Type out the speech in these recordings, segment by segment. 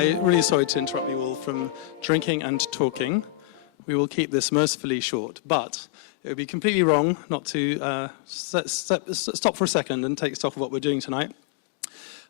Hi, really sorry to interrupt you all from drinking and talking. We will keep this mercifully short, but it would be completely wrong not to stop for a second and take stock of what we're doing tonight.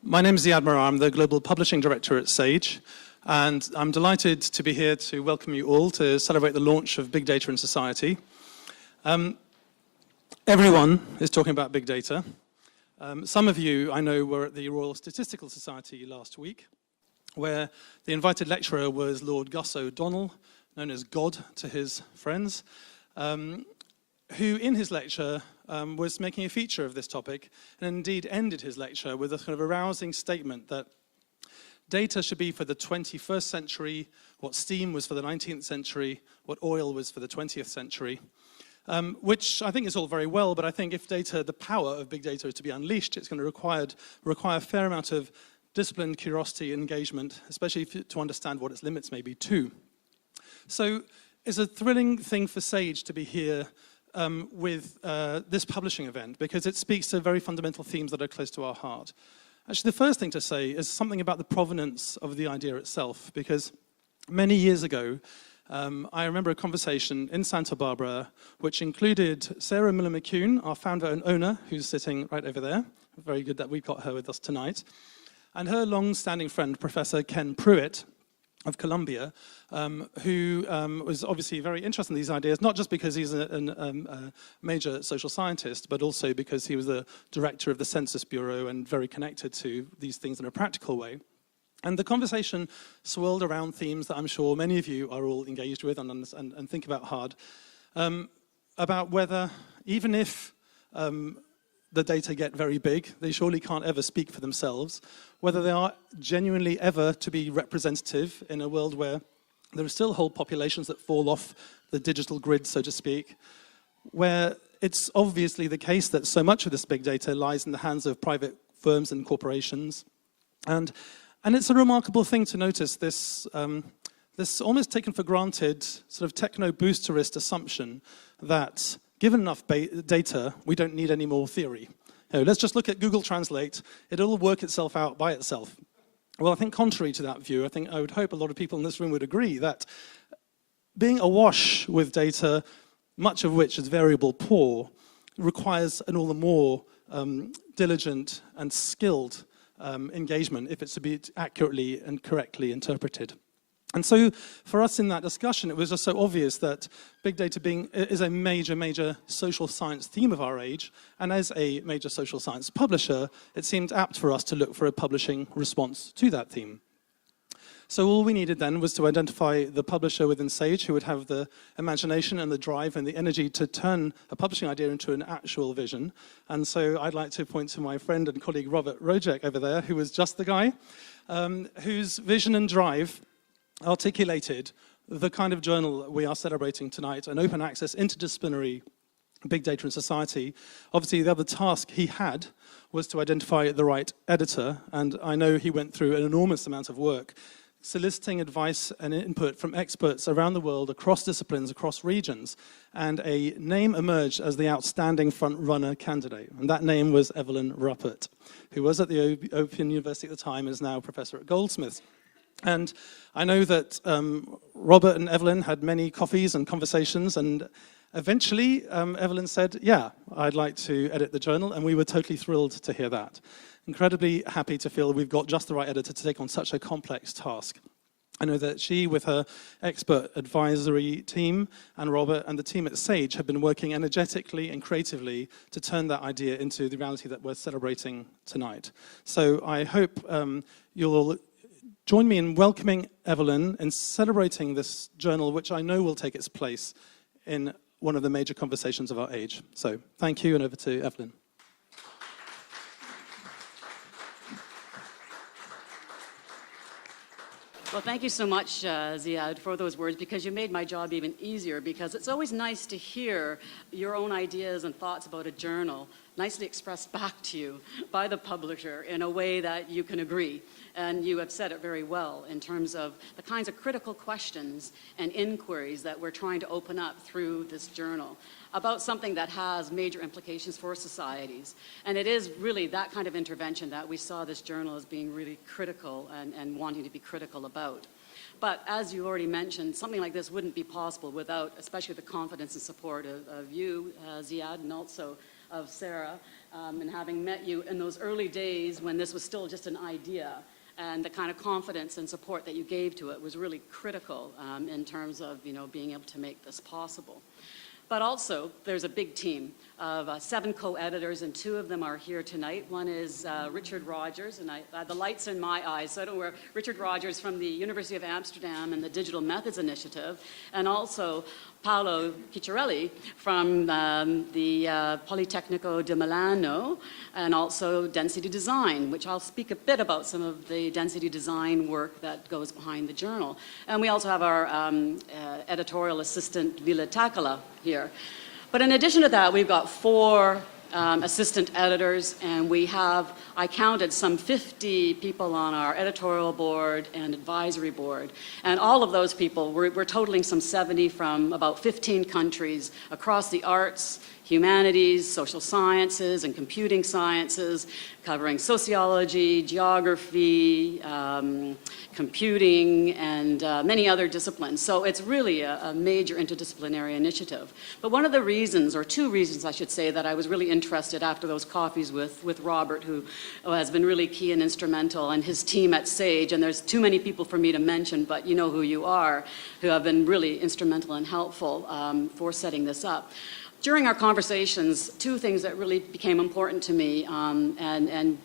My name is Ziad Marar. I'm the Global Publishing Director at Sage, and I'm delighted to be here to welcome you all to celebrate the launch of Big Data in Society. Everyone is talking about big data. Some of you, I know, were at the Royal Statistical Society last week, where the invited lecturer was Lord Gus O'Donnell, known as God to his friends, who in his lecture was making a feature of this topic, and indeed ended his lecture with a kind of arousing statement that data should be for the 21st century, what steam was for the 19th century, what oil was for the 20th century, which I think is all very well, but I think if data, the power of big data is to be unleashed, it's going to require a fair amount of disciplined curiosity and engagement, especially to understand what its limits may be too. So it's a thrilling thing for Sage to be here with this publishing event, because it speaks to very fundamental themes that are close to our heart. Actually, the first thing to say is something about the provenance of the idea itself, because many years ago, I remember a conversation in Santa Barbara which included Sarah Miller-McCune, our founder and owner, who's sitting right over there. Very good that we've got her with us tonight. And her long-standing friend, Professor Ken Pruitt of Columbia, who was obviously very interested in these ideas, not just because he's a major social scientist, but also because he was the director of the Census Bureau and very connected to these things in a practical way. And the conversation swirled around themes that I'm sure many of you are all engaged with and think about hard, about whether, even if the data get very big, they surely can't ever speak for themselves, whether they are genuinely ever to be representative in a world where there are still whole populations that fall off the digital grid, so to speak, where it's obviously the case that so much of this big data lies in the hands of private firms and corporations. And it's a remarkable thing to notice this, this almost taken for granted sort of techno-boosterist assumption that given enough data, we don't need any more theory. You know, let's just look at Google Translate. It'll all work itself out by itself. Well, I think contrary to that view, I would hope a lot of people in this room would agree that being awash with data, much of which is variable poor, requires an all the more diligent and skilled engagement if it's to be accurately and correctly interpreted. And so for us in that discussion, it was just so obvious that big data is a major social science theme of our age, and as a major social science publisher, it seemed apt for us to look for a publishing response to that theme. So all we needed then was to identify the publisher within Sage who would have the imagination and the drive and the energy to turn a publishing idea into an actual vision. And so I'd like to point to my friend and colleague Robert Rojek over there, who was just the guy, whose vision and drive articulated the kind of journal we are celebrating tonight, an open access, interdisciplinary big data in society. Obviously, the other task he had was to identify the right editor, and I know he went through an enormous amount of work soliciting advice and input from experts around the world, across disciplines, across regions, and a name emerged as the outstanding front-runner candidate, and that name was Evelyn Ruppert, who was at the Open University at the time and is now a professor at Goldsmiths. And I know that Robert and Evelyn had many coffees and conversations, and eventually Evelyn said, yeah, I'd like to edit the journal, and we were totally thrilled to hear that. Incredibly happy to feel we've got just the right editor to take on such a complex task. I know that she, with her expert advisory team, and Robert and the team at Sage have been working energetically and creatively to turn that idea into the reality that we're celebrating tonight. So I hope you'll join me in welcoming Evelyn and celebrating this journal, which I know will take its place in one of the major conversations of our age. So thank you, and over to Evelyn. Well, thank you so much, Ziad, for those words, because you made my job even easier, because it's always nice to hear your own ideas and thoughts about a journal nicely expressed back to you by the publisher in a way that you can agree. And you have said it very well in terms of the kinds of critical questions and inquiries that we're trying to open up through this journal about something that has major implications for societies. And it is really that kind of intervention that we saw this journal as being really critical and wanting to be critical about. But as you already mentioned, something like this wouldn't be possible without especially the confidence and support of you, Ziad, and also of Sarah, and having met you in those early days when this was still just an idea. And the kind of confidence and support that you gave to it was really critical in terms of being able to make this possible. But also, there's a big team of 7 co-editors, and 2 of them are here tonight. One is Richard Rogers, and the light's in my eyes, so I don't wear Richard Rogers from the University of Amsterdam and the Digital Methods Initiative, and also Paolo Ciccarelli from the Politecnico di Milano, and also density design, which I'll speak a bit about some of the density design work that goes behind the journal. And we also have our editorial assistant, Vila Takala, here. But in addition to that, we've got 4 assistant editors, and we have, I counted, some 50 people on our editorial board and advisory board. And all of those people, we're totaling some 70 from about 15 countries across the arts, humanities, social sciences, and computing sciences, covering sociology, geography, computing, and many other disciplines. So it's really a major interdisciplinary initiative. But one of the reasons, or 2 reasons I should say, that I was really interested after those coffees with Robert, who has been really key and instrumental, and his team at SAGE, and there's too many people for me to mention, but you know who you are, who have been really instrumental and helpful for setting this up. During our conversations, 2 things that really became important to me and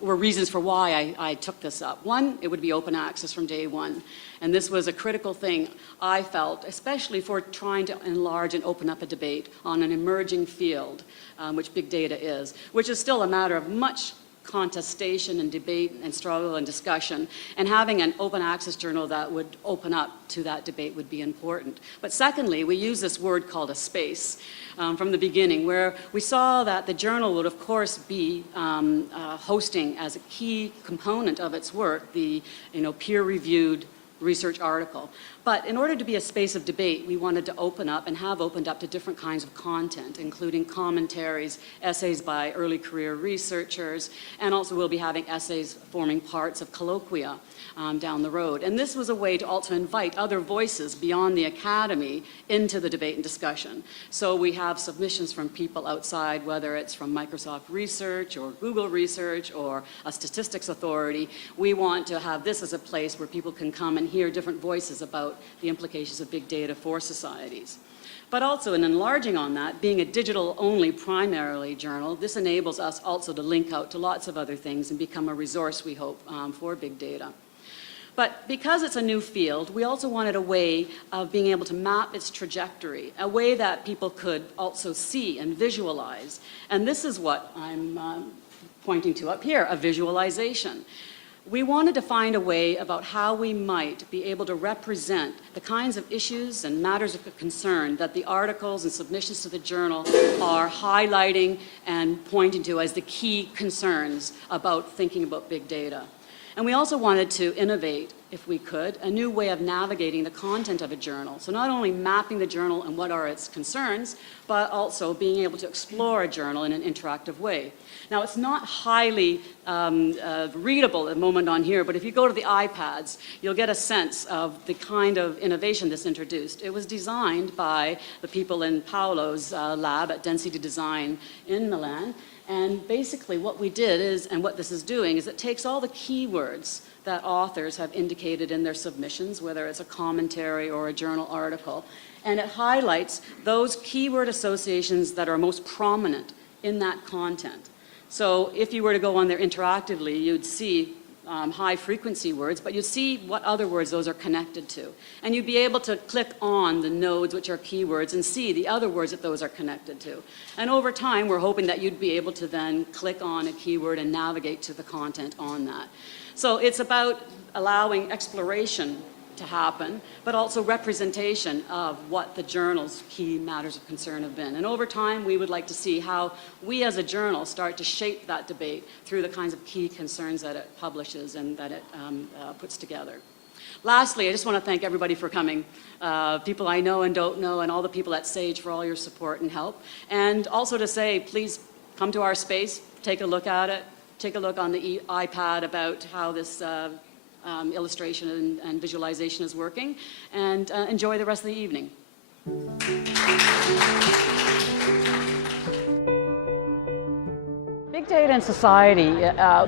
were reasons for why I took this up. One, it would be open access from day one. And this was a critical thing, I felt, especially for trying to enlarge and open up a debate on an emerging field, which big data is, which is still a matter of much contestation and debate and struggle and discussion, and having an open access journal that would open up to that debate would be important. But secondly, we use this word called a space from the beginning, where we saw that the journal would of course be hosting as a key component of its work the peer-reviewed research article. But in order to be a space of debate, we wanted to open up and have opened up to different kinds of content, including commentaries, essays by early career researchers, and also we'll be having essays forming parts of colloquia down the road. And this was a way to also invite other voices beyond the academy into the debate and discussion. So we have submissions from people outside, whether it's from Microsoft Research or Google Research or a statistics authority. We want to have this as a place where people can come and hear different voices about the implications of big data for societies. But also, in enlarging on that, being a digital-only primarily journal, this enables us also to link out to lots of other things and become a resource, we hope, for big data. But because it's a new field, we also wanted a way of being able to map its trajectory, a way that people could also see and visualize. And this is what I'm pointing to up here, a visualization. We wanted to find a way about how we might be able to represent the kinds of issues and matters of concern that the articles and submissions to the journal are highlighting and pointing to as the key concerns about thinking about big data. And we also wanted to innovate, if we could, a new way of navigating the content of a journal. So not only mapping the journal and what are its concerns, but also being able to explore a journal in an interactive way. Now, it's not highly readable at the moment on here, but if you go to the iPads, you'll get a sense of the kind of innovation this introduced. It was designed by the people in Paolo's lab at Density Design in Milan. And basically what we did is, and what this is doing, is it takes all the keywords that authors have indicated in their submissions, whether it's a commentary or a journal article, and it highlights those keyword associations that are most prominent in that content. So if you were to go on there interactively, you'd see high frequency words, but you see what other words those are connected to. And you'd be able to click on the nodes, which are keywords, and see the other words that those are connected to. And over time, we're hoping that you'd be able to then click on a keyword and navigate to the content on that. So it's about allowing exploration to happen, but also representation of what the journal's key matters of concern have been. And over time, we would like to see how we as a journal start to shape that debate through the kinds of key concerns that it publishes and that it puts together. Lastly, I just want to thank everybody for coming, people I know and don't know, and all the people at SAGE for all your support and help. And also to say, please come to our space, take a look at it, take a look on the iPad about how this illustration and visualization is working, and enjoy the rest of the evening. Big data in society,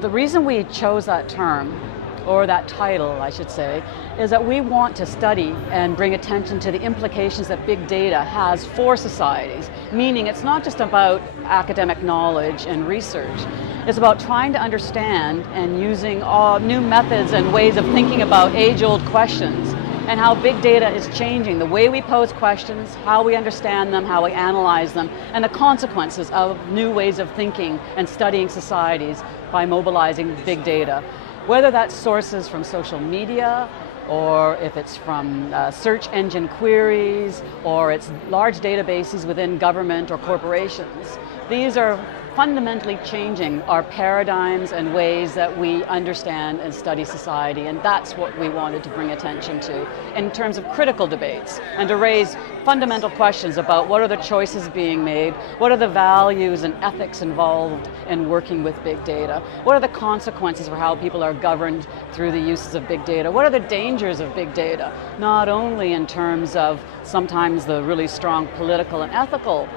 the reason we chose that term, or that title, I should say, is that we want to study and bring attention to the implications that big data has for societies, meaning it's not just about academic knowledge and research. It's about trying to understand and using new methods and ways of thinking about age-old questions, and how big data is changing the way we pose questions, how we understand them, how we analyze them, and the consequences of new ways of thinking and studying societies by mobilizing big data. Whether that's sources from social media, or if it's from search engine queries, or it's large databases within government or corporations. These are fundamentally changing our paradigms and ways that we understand and study society, and that's what we wanted to bring attention to in terms of critical debates, and to raise fundamental questions about what are the choices being made, what are the values and ethics involved in working with big data, what are the consequences for how people are governed through the uses of big data, what are the dangers of big data, not only in terms of sometimes the really strong political and ethical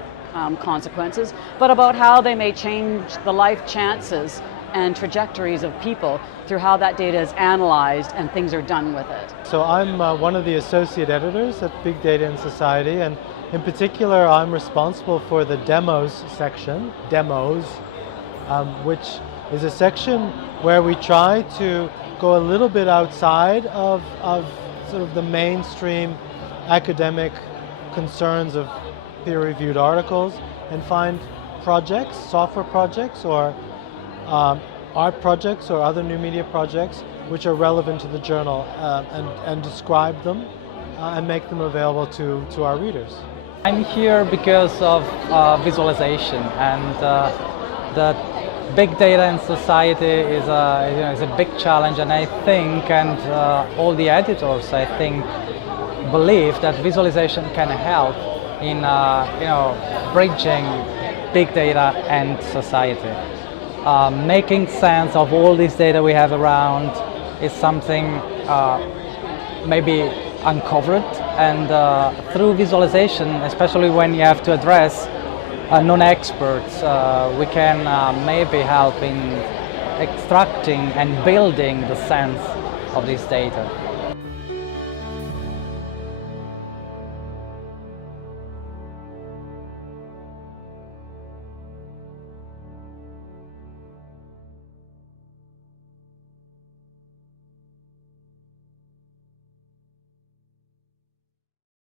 consequences, but about how they may change the life chances and trajectories of people through how that data is analyzed and things are done with it. So I'm one of the associate editors at Big Data in Society, and in particular I'm responsible for the demos section, which is a section where we try to go a little bit outside of sort of the mainstream academic concerns of peer-reviewed articles, and find projects, software projects, or art projects, or other new media projects which are relevant to the journal, and describe them and make them available to our readers. I'm here because of visualization, and the big data in society is a big challenge, and I think, and all the editors, I think, believe that visualization can help in bridging big data and society. Making sense of all this data we have around is something maybe uncovered, and through visualization, especially when you have to address non-experts, we can maybe help in extracting and building the sense of this data.